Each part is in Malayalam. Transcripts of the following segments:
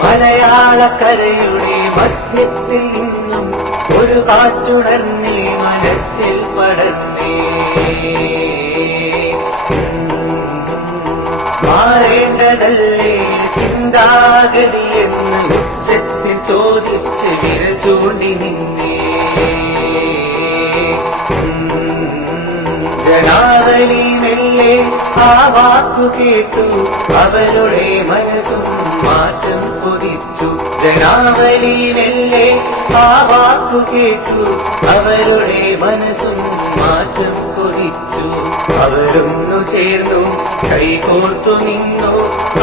മലയാളക്കരയുടെ മധ്യത്തിൽ നിന്നും ഒരു കാറ്റുണർന്നേ മനസ്സിൽ പടർന്നേ. മാറേണ്ടതല്ലേ ചിന്താഗതിയെന്ന് ഉച്ചത്തിൽ ചോദിച്ച് വിരൽ ചൂണ്ടി നിന്നേ. ജനാവലി മെല്ലെ ആ വാക്കു കേട്ടു, അവരുടെ മനസ്സും മാറ്റം കൊതിച്ചു. ജനാവലി മെല്ലെ ആ വാക്കു കേട്ടു, അവരുടെ മനസ്സും മാറ്റം കൊതിച്ചു. അവരൊന്നു ചേർന്നു, കൈകോർത്തു നിന്നു,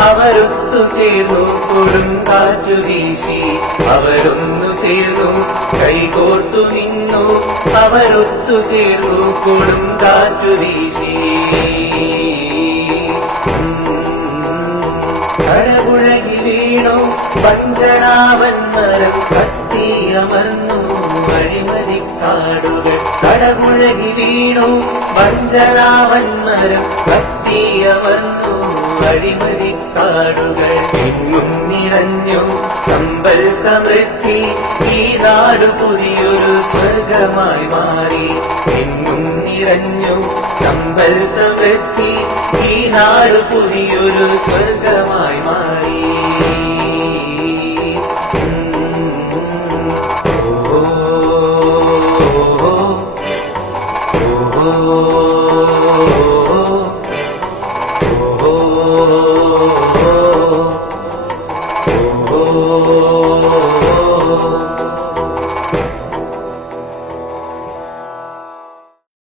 അവരൊത്തു ചേർന്നു, കൊടുങ്കാറ്റു വീശി. അവരൊന്നു ചേർന്നു, കൈകോർത്തു നിന്നു, അവരൊത്തു ചേർന്നു, കൊടുങ്കാറ്റു വീശി. കടപുഴകി വീണു വഞ്ചനാവന്മരം, കത്തിയമർന്നു അഴിമതിക്കാടുകൾ. കടപുഴകി വീണു വഞ്ചനാവന്മരം, കത്തിയമർന്നു അഴിമതിക്കാടുകൾ. എങ്ങും നിറഞ്ഞു സമ്പൽ സമൃദ്ധി, ഈ നാടു പുതിയൊരു സ്വർഗമായി മാറി. എങ്ങും നിറഞ്ഞു സമ്പൽ സമൃദ്ധി, ഈ നാടു പുതിയൊരു സ്വർഗമായി മാറി. Oh